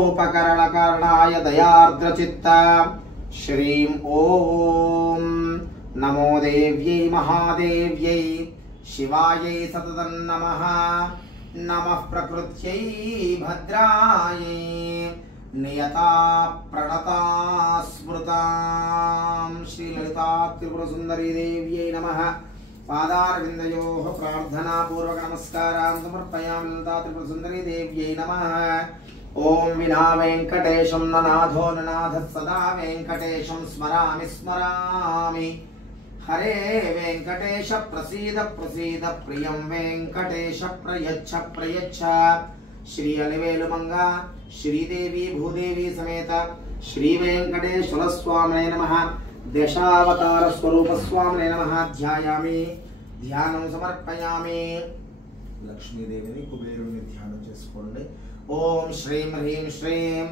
उपकरणकारणाय दयार्द्रचित्ता श्रीं ॐ नमो देव्यै महादेव्यै शिवायै सततं नमः। नमः प्रकृत्यै भद्रायै नियता प्रणता स्मृतां श्री ललिता त्रिपुर सुंदरी देव्यै नमः। पादारविन्दयोः प्रार्थना पूर्वक नमस्कारान् समर्पयामि। ललिता त्रिपुर सुंदरी देव्यै नमः। ओम विना वेंकटेशं ननाथो ननाथः सदा वेंकटेशं स्मरामि स्मरामि। हरे वेंकटेश प्रसीद प्रसीद प्रियं वेंकटेश प्रयच्छ प्रयच्छ। श्री अलिवेलुमंग श्रीदेवी भूदेवी समेत श्री वेंकटेश्वर स्वामिने नमः। दशावतार स्वरूप स्वामिने नमः। ध्यायामि ध्यानं समर्पयामि। लक्ष्मीदेविनि कुबेरुनि ध्यानं చేసుకోండి। ओम श्रीं ह्रीं श्रीं